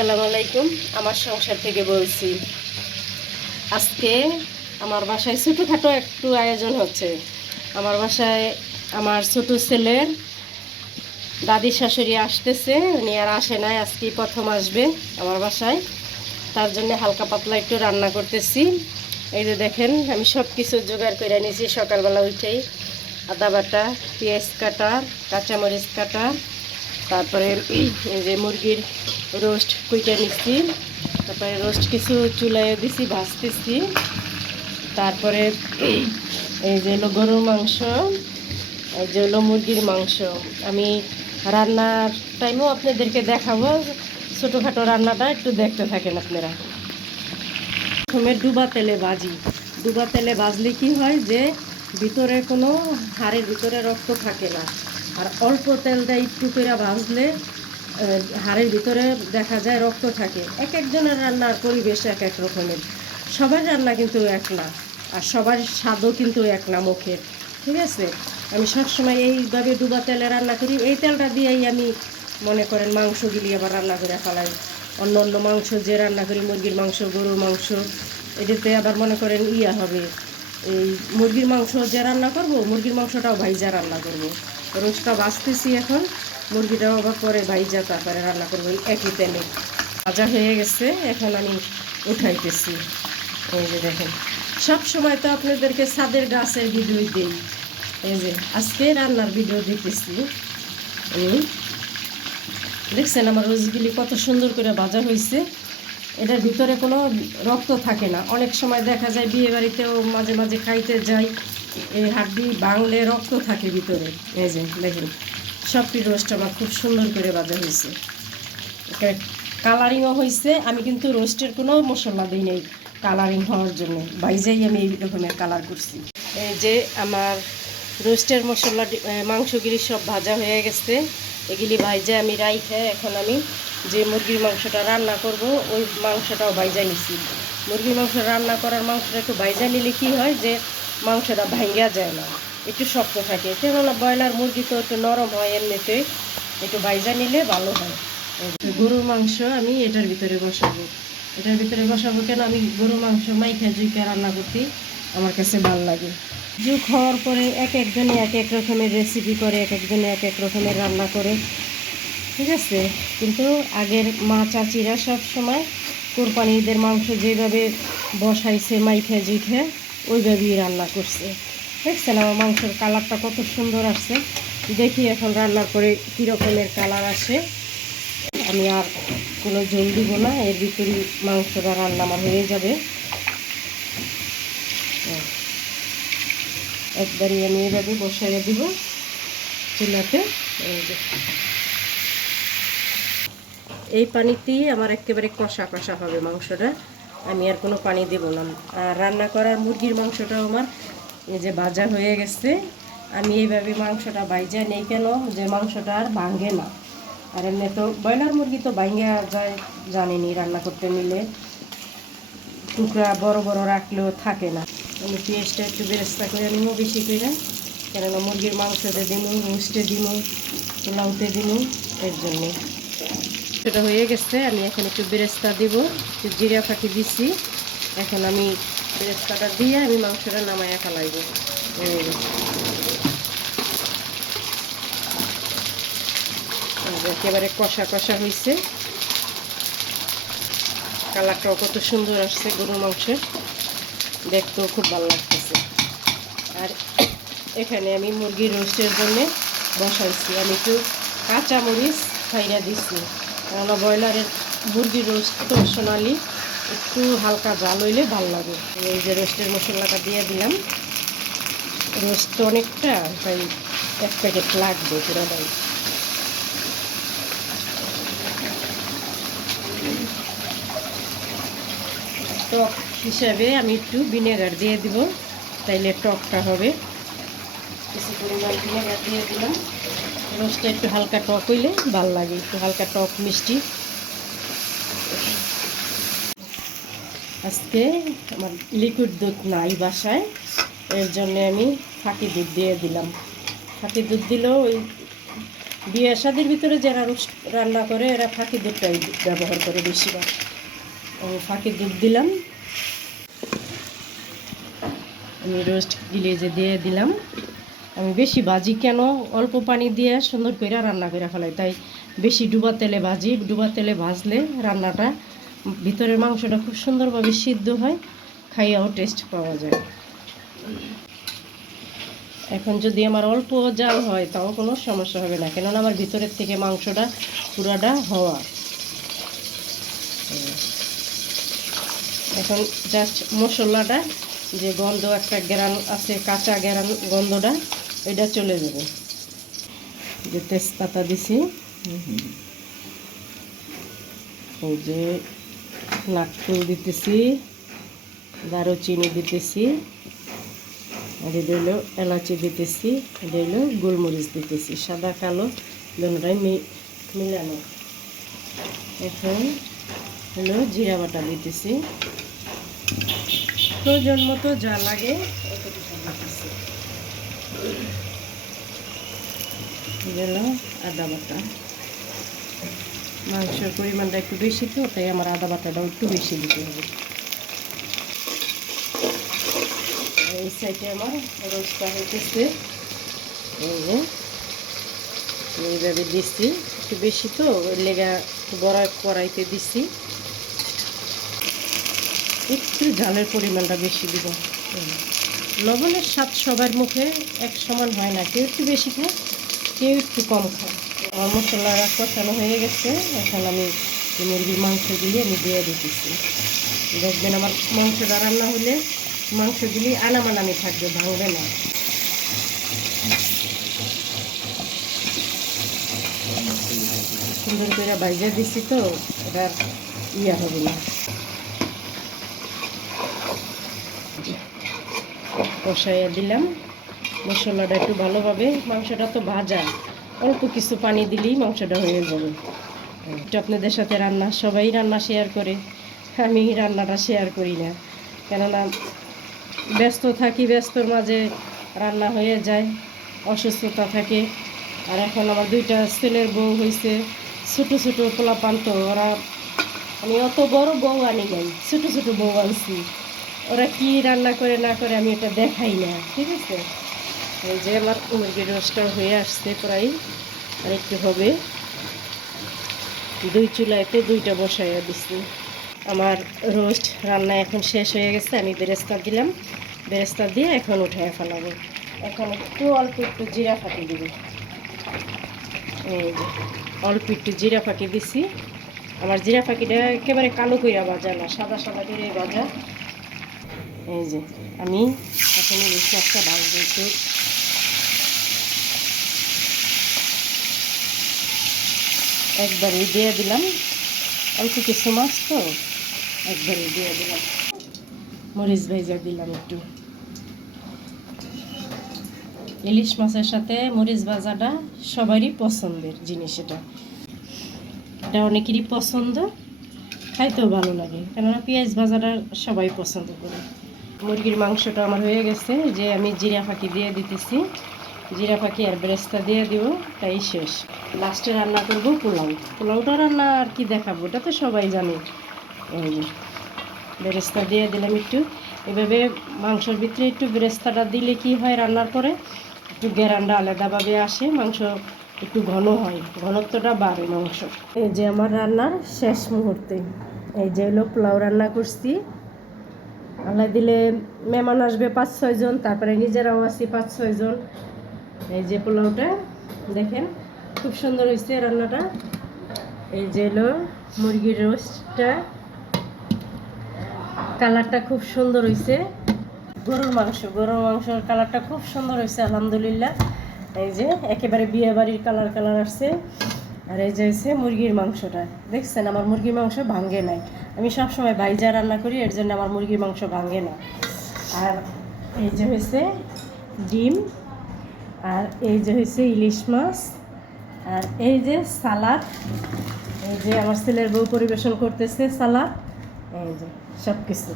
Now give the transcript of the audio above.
আসসালামু আলাইকুম। আমার সংসার থেকে বলছি। আজকে আমার বাসায় ছোটোখাটো একটু আয়োজন হচ্ছে। আমার বাসায় আমার ছোট ছেলের দাদি শাশুড়ি আসতেছে, উনি আর আসে নাই, আজকেই প্রথম আসবে আমার বাসায়। তার জন্য হালকা পাতলা একটু রান্না করতেছি। এই যে দেখেন, আমি সব কিছু জোগাড় করে নিয়েছি সকালবেলা উঠেই। আদা বাটা, পেঁয়াজ কাটা, কাঁচামরিচ কাটা, তারপরে এই যে মুরগির রোস্ট কুইটা নিচ্ছি, তারপরে রোস্ট কিছু চুলায় দিছি, ভাজতেছি। তারপরে এই যে হলো গরুর মাংস, এই যে হলো মুরগির মাংস। আমি রান্নার টাইমেও আপনাদেরকে দেখাবো, ছোটোখাটো রান্নাটা একটু দেখতে থাকেন আপনারা। প্রথমে ডুবা তেলে ভাজি। ডুবা তেলে ভাজলে কি হয় যে ভিতরে কোনো হাড়ের ভিতরে রক্ত থাকে না। আর অল্প তেল দিয়ে একটু করে ভাজলে হাড়ের ভিতরে দেখা যায় রক্ত থাকে। এক একজনের রান্নার পরিবেশ এক এক রকমের, সবার রান্না কিন্তু এক না, আর সবার স্বাদও কিন্তু এক না মুখের। ঠিক আছে, আমি সবসময় এইভাবে ডুবা তেলে রান্না করি। এই তেলটা দিয়েই আমি মনে করেন মাংসগুলি আবার রান্না করে ফেলাই। অন্য অন্য মাংস যে রান্না করি, মুরগির মাংস, গরুর মাংস, এটাতে আবার মনে করেন হবে এই মুরগির মাংস যে রান্না করব, মুরগির মাংসটাও ভাইজা রান্না করব। রোজটা বাঁচতেছি এখন, মুরগিটাও আবার পরে ভাইজা তারপরে রান্না করবো একই তেলে। ভাজা হয়ে গেছে, এখন আমি উঠাইতেছি। এই যে দেখেন, সব সময় তো আপনাদেরকে ছাদের গাছের ভিডিও দিই, এই যে আজকে রান্নার ভিডিও দিতেছি। দেখছেন আমার রোজগুলি কত সুন্দর করে ভাজা হয়েছে। এটার ভিতরে কোনো রক্ত থাকে না। অনেক সময় দেখা যায় বিয়ে বাড়িতেও মাঝে মাঝে খাইতে যাই, এই হাড্ডি ভাঙলে রক্ত থাকে ভিতরে। এই যে দেখেন, সবটি রোস্ট আমার খুব সুন্দর করে ভাজা হয়েছে, কালারিংও হয়েছে। আমি কিন্তু রোস্টের কোনো মশলা দিই নেই কালারিং হওয়ার জন্য, ভাইজাই আমি এই রকমের কালার করছি। এই যে আমার রোস্টের মশলা মাংসগুলি সব ভাজা হয়ে গেছে। এগুলি ভাইজা আমি রাইখে এখন আমি যে মুরগির মাংসটা রান্না করব ওই মাংসটাও ভাইজা নিছি। মুরগির মাংস রান্না করার মাংসটা একটু ভাইজা নিলে কি হয় যে মাংসটা ভাঙ্গা যায় না, একটু শক্ত থাকে। কেননা ব্রয়লার মুরগি তো একটু নরম হয়, এমনিতে একটু ভাইজা নিলে ভালো হয়। গরুর মাংস আমি এটার ভিতরে বসাবো। এটার ভিতরে বসাবো কেন, আমি গরুর মাংস মাইখা জুইকা রান্না করতে আমার কাছে ভালো লাগে। যুগ হওয়ার পরে এক একজনে এক এক রকমের রেসিপি করে, এক একজনে এক এক রকমের রান্না করে। ঠিক আছে, কিন্তু আগের মা চাচিরা সব সময় কোরবানি ঈদের মাংস যেভাবে বসাইছে মাইখা জুইখা ওইভাবেই রান্না করছে। দেখছেন আমার মাংসের কালারটা কত সুন্দর আসছে। দেখি এখন রান্নার পরে কী রকমের কালার আসে। আমি আর কোনো ঝোল দিব না, এর ভিতরে মাংসটা রান্না আমার হয়ে যাবে। একবারই আমি এভাবে বসাইয়া দিব চুলাতে। এই পানিতেই আমার একেবারে কষা কষা হবে মাংসটা, আমি আর কোনো পানি দেব না। আর রান্না করার মুরগির মাংসটাও আমার এই যে ভাজা হয়ে গেছে। আমি এইভাবে মাংসটা ভাইজা নেই কেন, যে মাংসটা আর ভাঙে না। আর এমনি তো ব্রয়লার মুরগি তো ভাঙা যায়, জানিনি রান্না করতে নিলে টুকরা বড় বড় রাখলেও থাকে না। আমি পেঁয়াজটা একটু বেরেস্তা করে নিব বেশি করে, কেননা মুরগির মাংসতে দিমু, রোস্টে দিমু, পোলাওতে দিমু, এর জন্যে। সেটা হয়ে গেছে, আমি এখন একটু বেরেস্তা দিব, একটু জিরা ফাটি দিছি। এখন আমি বেরেস্তাটা দিয়ে আমি মাংসটা নামাইয়া ফেলাইব। একেবারে কষা কষা হয়েছে, কালারটাও কত সুন্দর আসছে গরুর মাংসের, দেখতেও খুব ভালো লাগতেছে। আর এখানে আমি মুরগির রোস্টের জন্য বসাইছি, আমি একটু কাঁচামরিচ ফাইরা দিচ্ছি, কেননা ব্রয়লারের মুরগির রোস্ট তো সোনালি একটু হালকা জাল হইলে ভালো লাগে। এই যে রোস্টের মশলাটা দিয়ে দিলাম, রোস্ট তো অনেকটা, তাই এক প্যাকেট লাগবে পুরোটাই। টক হিসাবে আমি একটু ভিনেগার দিয়ে দিব, তাইলে টকটা হবে। কিছু পরিমাণ ভিনেগার দিয়ে দিলাম, রোস্টটা একটু হালকা টক হইলে ভালো লাগে, একটু হালকা টক মিষ্টি। আজকে আমার লিকুইড দুধ নাই বাসায়, এর জন্য আমি ফাঁকি দুধ দিয়ে দিলাম। ফাঁকি দুধ দিলেও ওই বিয়ে শাদির ভিতরে যারা রান্না করে এরা ফাঁকি দুধটাই ব্যবহার করে বেশিরভাগ। আমি ফাঁকি দুধ দিলাম, আমি রোস্ট গিলেজে দিয়ে দিলাম। আমি বেশি ভাজি কেন, অল্প পানি দিয়ে সুন্দর করে রান্না করে ফেলাই, তাই বেশি ডুবা তেলে ভাজি। ডুবা তেলে ভাজলে রান্নাটা ভিতরের মাংসটা খুব সুন্দরভাবে সিদ্ধ হয়, খাইয়াও টেস্ট পাওয়া যায়। এখন যদি আমার অল্প জাল হয় তাও কোনো সমস্যা হবে না, কেননা আমার ভিতরের থেকে মাংসটা পুরাটা হওয়া। এখন জাস্ট মশলাটা যে গন্ধ একটা গ্রান আছে, কাঁচা গ্রান গন্ধটা এটা চলে যাবে। যে তেজপাতা দিছি, এই যে নারকেল দিতেছি, দারুচিনি দিতেছি, আর এটা হলো এলাচি দিতেছি, এটা হলো গোলমরিচ দিতেছি, সাদা কালো দুটোটাই মিলানো। এখন হলো জিরা বাটা দিতেছি, প্রয়োজন মতো যা লাগে দিতেছি। আদা বাটা, মাংসের পরিমাণটা একটু বেশি তো, তাই আমার আদা বাটাটাও একটু বেশি দিতে হবে। এই সাইডে আমার রোস্টটা হইতেছে, এই যে এইভাবে দিচ্ছি, একটু বেশি তো ওই লেগা বড়া কড়াইতে দিচ্ছি। একটু ঝালের পরিমাণটা বেশি দিব। লবণের স্বাদ সবার মুখে এক সমান হয় না, কেউ একটু বেশি খায়, কেউ একটু কম খায়। আমার মশলাটা কষানো হয়ে গেছে, এখন আমি মুরগির মাংসগুলি আমি দিয়ে দিতেছি। দেখবেন আমার মাংসটা রান্না হলে মাংসগুলি আনামানামি থাকবে, ভাঙবে না। সুন্দর করে ভাইজা দিচ্ছি তো এটার ইয়া হবে না। কষাইয়া দিলাম মশলাটা একটু ভালোভাবে। মাংসটা তো ভাজা, অল্প কিছু পানি দিলেই মাংসটা হয়ে যাবে। এটা আপনাদের সাথে রান্না, সবাই রান্না শেয়ার করে, আমি রান্নাটা শেয়ার করি না, কেননা ব্যস্ত থাকি, ব্যস্তর মাঝে রান্না হয়ে যায়, অসুস্থতা থাকে। আর এখন আমার দুইটা ছেলের বউ হয়েছে, ছোটো ছোটো পোলাপান তো, ওরা আমি অত বড় বউ আনি নাই, ছোটো ছোটো বউ আনছি। ওরা কি রান্না করে না করে আমি এটা দেখাই না, ঠিক আছে। এই যে আমার মুরগির রোস্টটা হয়ে আসছে প্রায়, আর একটু হবে। দুই চুলাইতে দুইটা বসাইয়া দিচ্ছি। আমার রোস্ট রান্না এখন শেষ হয়ে গেছে, আমি বেরেস্তা দিলাম, বেরেস্তা দিয়ে এখন উঠায় ফেলাবো। এখন একটু অল্প একটু জিরা ফাঁকি দিব, এই যে অল্প একটু জিরা ফাঁকি দিছি। আমার জিরা ফাঁকিটা একেবারে কালো কইরা ভাজা না, সাদা সাদা করে ভাজা। এই যে আমি এখন এই মাছটা ভাজবো, একটু একবারই দিয়ে দিলাম, অল্প কিছু মাছ তো একবারই দিয়ে দিলাম। মরিচ ভেজা দিলাম একটু। ইলিশ মাছের সাথে মরিচ ভাজাটা সবারই পছন্দের জিনিস, এটা অনেকেরই পছন্দ, খাইতেও ভালো লাগে, কেননা পেঁয়াজ ভাজাটা সবাই পছন্দ করে। মুরগির মাংসটা আমার হয়ে গেছে, যে আমি জিরা ফাঁকি দিয়ে দিতেছি, জিরা ফাঁকি আর বেরেস্তা দিয়ে দিব, তাই শেষ। লাস্টে রান্না করব পোলাও। পোলাওটা রান্না আর কি দেখাবো, ওটা তো সবাই জানে। এই যে বেরেস্তা দিয়ে দিলাম একটু, এভাবে মাংসের ভিতরে একটু বেরেস্তাটা দিলে কি হয়, রান্নার পরে একটু গ্যারান্ডা আলাদাভাবে আসে, মাংস একটু ঘন হয়, ঘনত্বটা বাড়ে মাংস। এই যে আমার রান্নার শেষ মুহূর্তে, এই যে হলো পোলাও রান্না করছি। আল্লাহ দিলে মেহমান আসবে 5-6 জন, তারপরে নিজেরাও আছি 5-6 জন। এই যে পোলাওটা দেখেন খুব সুন্দর হয়েছে রান্নাটা। এই যে হলো মুরগির রোস্টটা, কালারটা খুব সুন্দর হয়েছে। গরুর মাংসের কালারটা খুব সুন্দর হয়েছে আলহামদুলিল্লাহ। এই যে একেবারে বিয়ে বাড়ির কালার আসছে। আর এই যে হচ্ছে মুরগির মাংসটা, দেখছেন আমার মুরগির মাংস ভাঙে নাই। আমি সবসময় ভাইজা রান্না করি, এর জন্য আমার মুরগির মাংস ভাঙে না। আর এই যে হয়েছে ডিম, আর এই যে হয়েছে ইলিশ মাছ, আর এই যে সালাদ। এই যে আমার ছেলের বউ পরিবেশন করতেছে সালাদ, এই যে সব কিছু।